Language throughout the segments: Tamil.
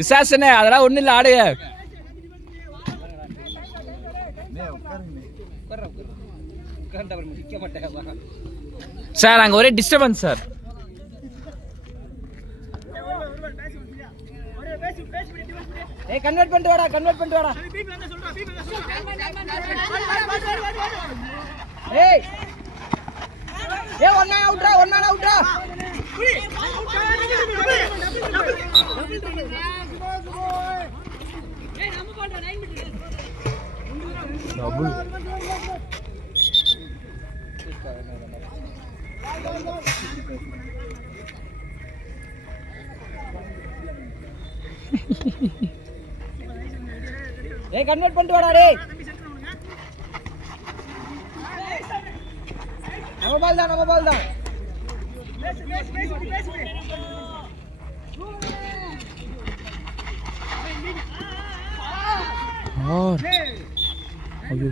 விசாசனே அதெல்லாம் ஒண்ணு இல்ல ஆடுங்க சார் அங்க ஒரே டிஸ்டர்பன்ஸ் சார் ஏய் கன்வர்ட் பண்ணிட்டு வாடா ஏய் ஏய் ஒன் மேன் அவுட்ரா ஏய் நம்ம போடா 9 மினிட் டபுள் ஏய் கன்வர்ட் பண்ணிட்டு வாடா டேய் நம்ம பால் தான் और अयो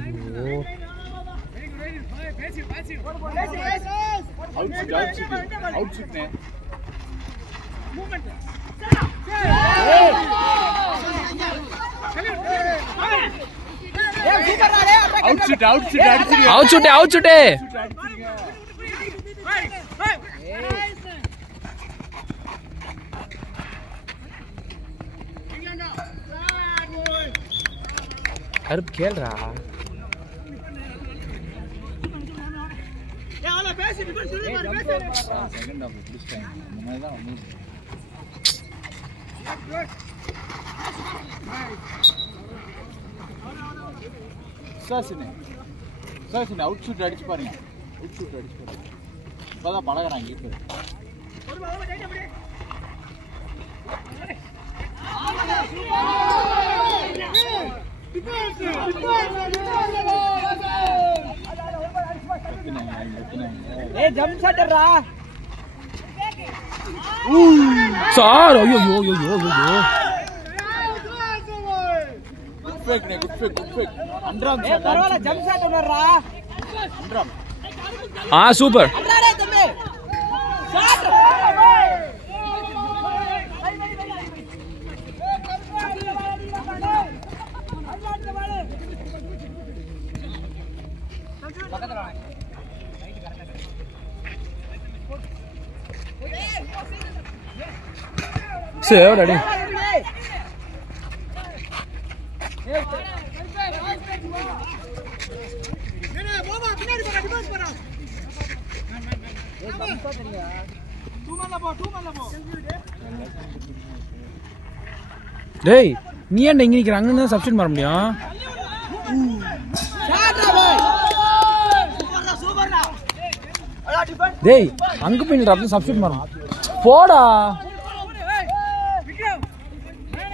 आउटशूट ने आउटशूट கருப்பு கேளுடா செகண்ட் ஆஃப் புடிச்சாங்க இந்த மாதிரி தான் வந்து சாசினே அவுட்ஷூட் அடிச்சு பாருங்க இப்பதான் பழகுறாங்க இப்போ ஏய் ஜம்ப் ஷாட்டரா சார் ஐயோ குட் ஃபேக் அன்றாம் ஏய் பரவாயில்லை ஜம்ப் ஷாட் பண்ணறா அன்றாம் சூப்பர் அன்றாடே தம்பி ஷாட் பக்கத்துல வா சேவ் டாடி டேய் நீ ஏன்டா இங்க நிக்கிற அங்க இருந்து சப்ஸ்டிட் பண்ண முடியும் டேய் அங்க போய் நில்றா அப்படி சப்ஸ்டிட் பண்ணு போடா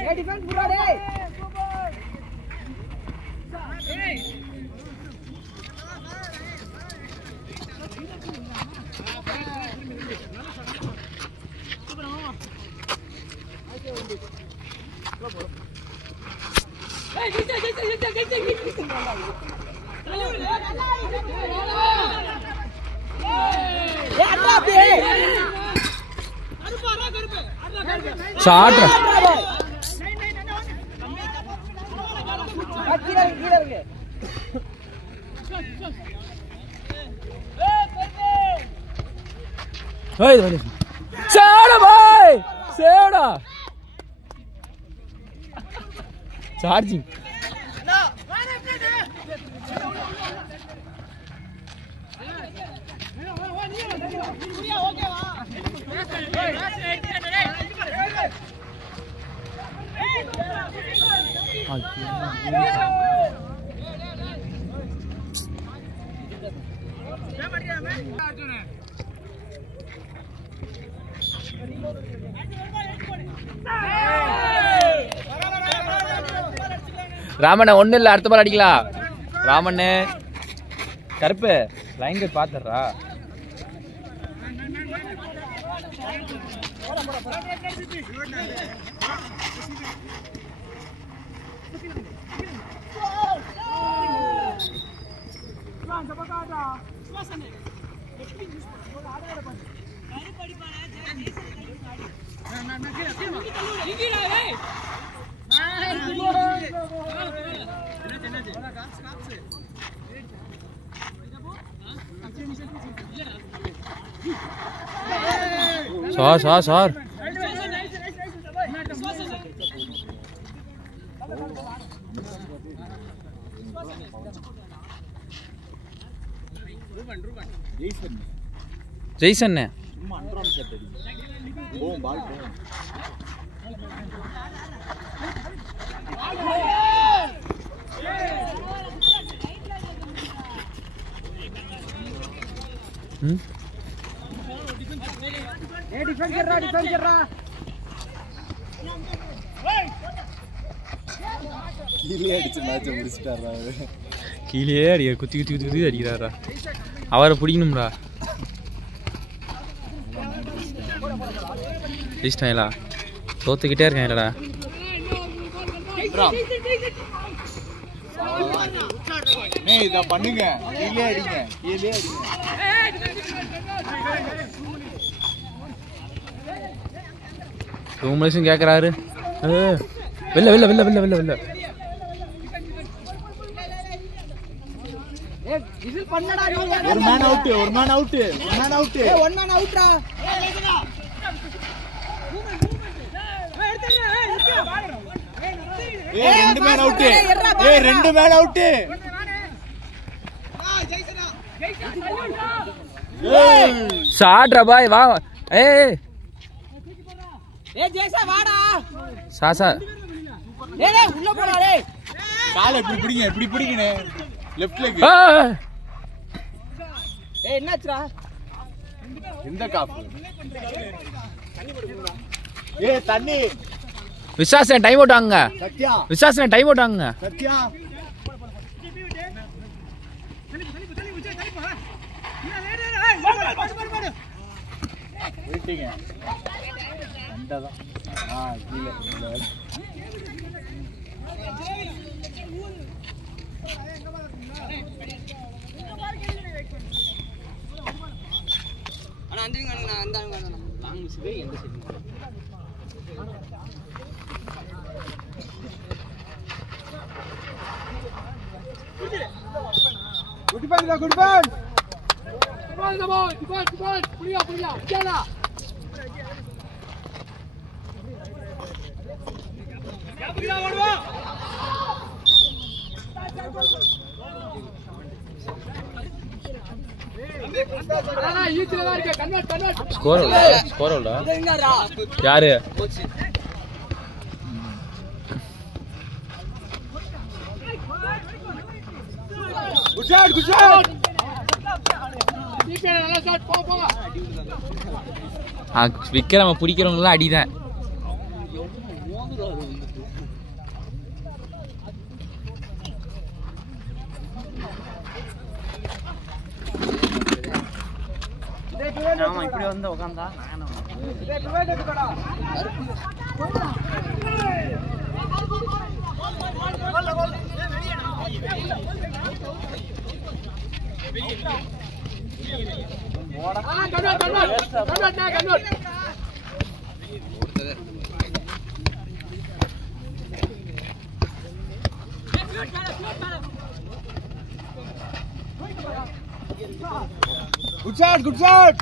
ஏய் டிஃபென்ஸ் புரா டேய் ஷாட் ஏய் இது சேடா பாய் சேடா சார்ஜிங் ராமண்ண ஒண்ணு இல்ல அடுத்த பால் அடிக்கலாம் ராமண்ணே கருப்பு லைன் கட் பாத்துறா சார் ஜெய்சன் சும்மா அண்டராம் செட் அடி போம் பால் போம் डिफेंस कर रहा கீழே அடிச்சு மேட்ச் முடிச்சிட்டாரா கீழே அடிக்க குத்தி அடிக்கிறாரா அவரை பிடிக்கணும்டா ஜெயிச்சிட்டாங்களா தோத்துக்கிட்டே இருக்காங்களா இதை பண்ணுங்க கீழே அடிங்க உமேஷும் கேட்குறாரு வெளில விசில் பண்ணடா நீ ஒரு மேன் அவுட் ஒன் மேன் அவுட்ரா ரெண்டு மேன் அவுட் சாட்ரா பாய் வா ஜெய்சா வாடா சாசா டேய் உள்ள போடா டேய் காலை இப்படி பிடிங்கனே லெஃப்ட் லெக் என்னாச்சுடா இந்த காப்பு தண்ணி விசாசன் டைம் அவுட் ஆகுங்க சத்யா விசாசன் டைம் அவுட் ஆகுங்க சத்யா வெயிட்டிங்க அண்டதான் கீழே ஆனா அந்திங்க நான் அந்தாங்க லாங் மிஸ் எந்த சைடு குட் பால் புரியா கேளா ஸ்கோர் யாரு விக்ரம பிடிக்கிறவங்களாம் அடிதான் ஆமா இப்படி வந்து உட்கார்ந்தா குட் ஷாட்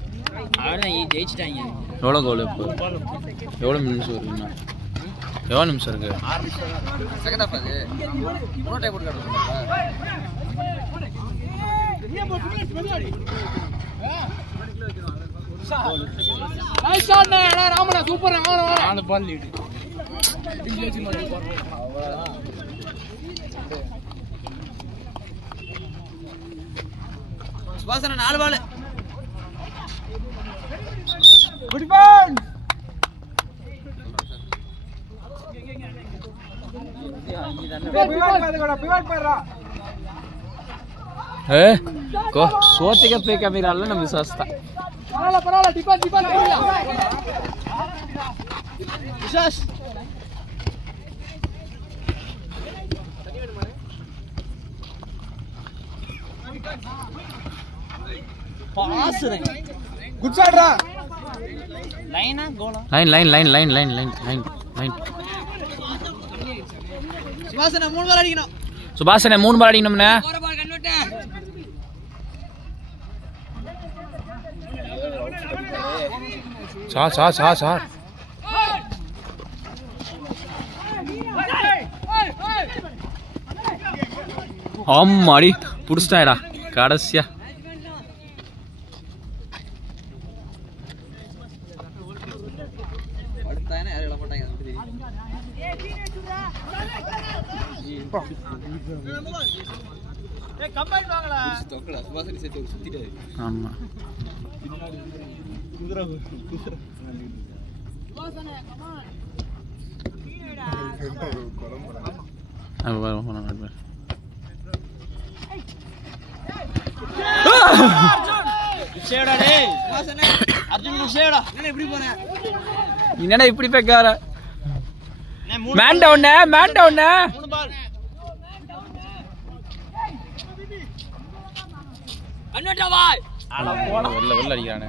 அவர்தான் ஜெயிச்சிட்டாங்க. எவ்வளோ கோல் இப்போ எவ்வளோ நிமிஷம் இருக்குண்ணா எவ்வளோ நிமிஷம் இருக்கு செகண்ட் ஹாஃப் அது ப்ரோ டைப் போட்டு நைஸ் ஷாட் நே ராமனா சூப்பர் அந்த பால் லீட் சுபாசன 4 பால் குட் பால் ಸೋತಿಗೆ ಬೇಕಲ್ಲ ನಮ್ಮ ವಿಶ್ವಾಸ ವಿಶ್ವಾಸ್ ಪಾಸ್ ಗುಡ್ ಶಾಟ್ ರಾ ಲೈನಾ ಗೋಲ್ ಲೈನ್ சுபாசன 3 பால் அடிக்கணும் சுபாசன 3 பால் அடிக்கணும்னே ஒரு பால் கன்வெர்ட் சார் ஆமாடி புடிச்சிட்டாடா கடைசியா. ஆமா என்னடா இப்படி பேக்கார மேன் டவுன் வெள்ள அடிக்கிறானே.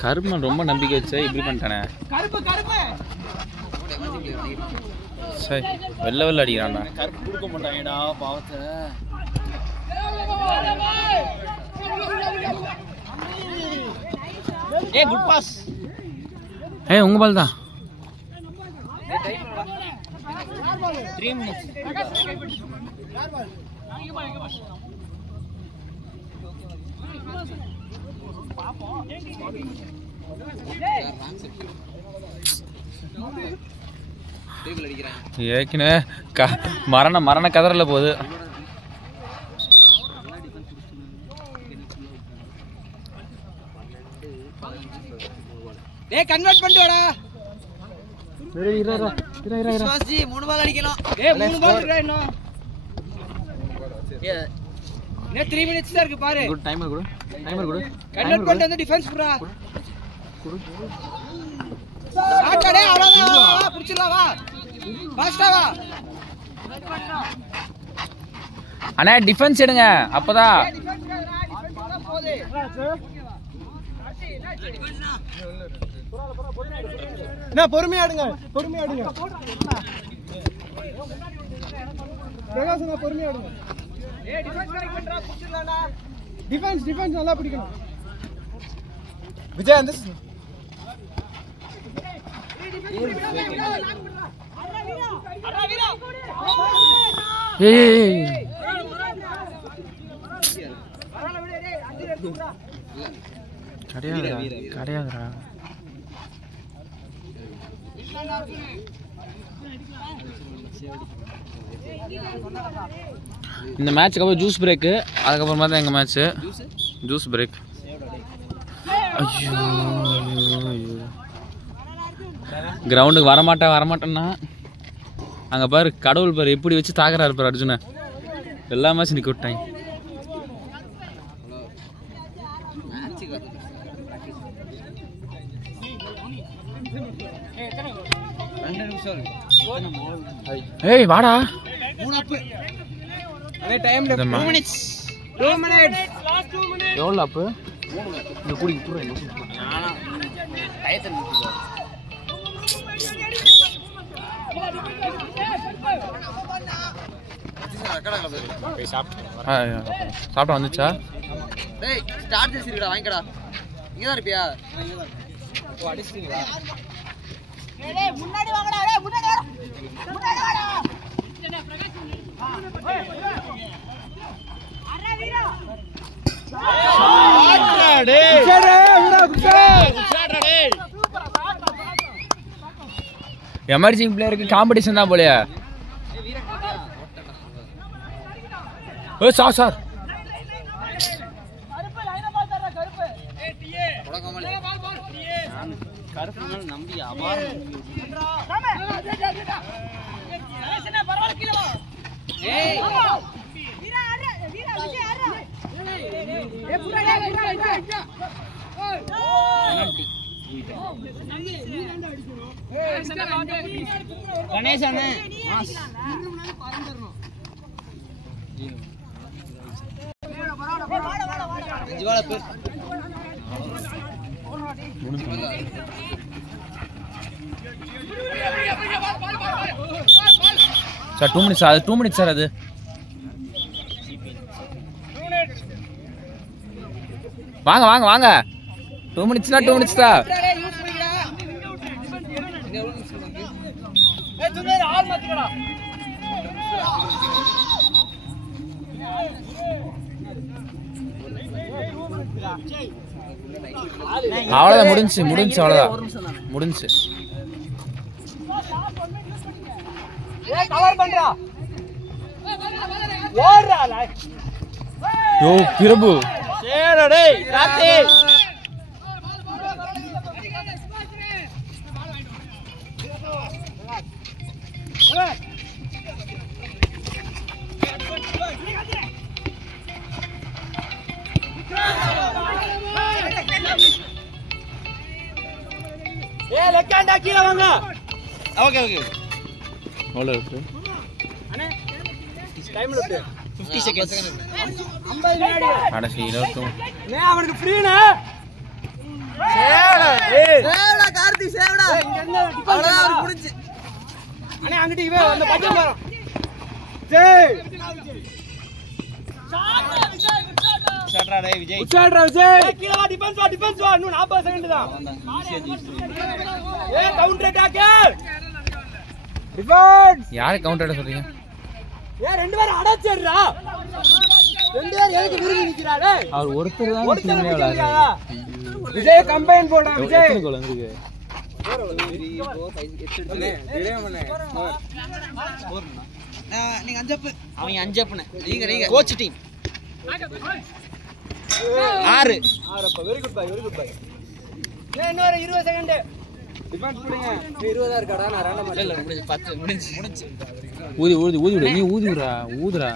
கருமன் ரொம்ப நம்பிக்கை வச்சு இப்படி பண்ணிட்டானே. சரி வெள்ள அடிக்கிறான்டா. கருப்பு கொடுக்க மாட்டாங்கடா பாவத்தை. Good boss. உங்க பால் தான். 3 minutes. ஏற்கனவே மரண கதறல போகுது. கன்வெர்ட் பண்ணிட்டுடா. விஸ்வாஸ்ஜி 3 பால் அடிக்கணும். 3 பால் இருக்குடா இன்னும். இன்னும் 3 minutes தான் இருக்கு பாரு. குட் டைமர் குடு. கன்வெர்ட் பண்ணிட்டு வந்து டிஃபென்ஸ் புரா. சாக்கடே அவ்வளவுதான். வா புடிச்சிடலாம் வா. ஃபாஸ்டா வா. அண்ணா டிஃபென்ஸ் எடுங்க அப்பதான். பொறுமையா ஆடுங்க. பிரகாசங்க பொறுமையா ஆடுங்க. டிஃபென்ஸ் நல்லா பிடிக்கணும். விஜய் அந்த கிடையாதுடா. இந்த மேட்சுக்கு அப்புறம் ஜூஸ் பிரேக்கு. அதுக்கப்புறமா தான் எங்கள் மேட்ச்சு ஜூஸ் பிரேக். ஐயோ கிரவுண்டுக்கு வரமாட்டேன்னா அங்கே பாரு கடவுள் பாரு எப்படி வச்சு தாக்குறாரு பாரு அர்ஜுனை. எல்லா மேட்சும் நிற்க விட்டாங்க. ஏய் வாடா. 3 அப். அதே டைம்ல 2 minutes. Last 2 minutes. எவ்வளவு அப்? இந்த கூடி புறா இல்ல. நானா டயத்தை நிறுத்து. சாப்பிட்டா வந்துச்சா? டேய் ஸ்டார்ட் ஜெர்சிடா வாங்கிடா. இங்க தான் இருப்பியா? ஓ அடிச்சிட்டீங்களா? டேய் முன்னாடி வாங்கடா. டேய் முன்னாடி வாடா. என்ன பிரகாஷ் அரே வீரா. டேய் டேய். எமர்ஜிங் பிளேயருக்கு காம்படிஷன் தான் போலயா? ஓ சார் கருப்பு லைனா பால் தரடா கருப்பு. ஏ டிஏ போடகாமல பால் டிஏ. நான் கருப்புனால நம்பி அபார ராமே. ரமேஷ் பரவால கீழ வா. ஏய் வீரா அரே வீரா விஜய் அரே. ஏ புரா இங்க. கணேஷ் அண்ணே சார் 2 மினிட்ஸ் அது 2 மினிட்ஸ் சார் அது வாங்க வாங்க வாங்க 2 மினிட்ஸ்னா 2 மினிட்ஸ் தான் அவ்வளோதான் முடிஞ்சு அவ்வளோதான் முடிஞ்சு யோ பிரபு கீழே வாங்க. ஓகே எவ்வளோ இருக்கு அண்ணே டைம் லிமிட் 50 செகண்ட்ஸ் 50 வினாடி கடைசி 21 மே அவனுக்கு ஃப்ரீனா சேவடா கார்த்தி சேவடா இங்க என்ன டிஃபன் முடிஞ்சு அண்ணே அங்கிட்டு இவே அந்த பக்கம் வர ஜெய் சாட்ரா டேய் விஜய் உச்சாட்ரா விஜய் கீழ வா டிஃபென்ஸ் வா இன்னும் 40 செகண்ட் தான் ஏ கவுண்டர் அட்டாக் டிஃபென்ஸ் யாரை கவுண்டர் அட்டாக் சொல்றீங்க ஏ ரெண்டு பேரும் அடச்சறடா ரெண்டு பேரும் எதுக்கு விரும்பி நிக்கறானே அவர் ஒருத்தர் தான் டீம்ல விளையாடுறாரு விஜய் கம்பைன் போடா விஜய் எத்தனை கோல் வந்திருக்கு நீங்க அஞ்சப்பு அவங்க அஞ்சப்புனே நீங்க கோச் டீம் 6 அப்ப வெரி குட் பை இன்னொரு 20 செகண்ட் டிஃபென்ஸ் புடிங்க 20 தான் இருக்காடா நான் ரேண்டமா இல்ல முடிஞ்சு 10 முடிஞ்சு ஊதி விடு நீ ஊதிடா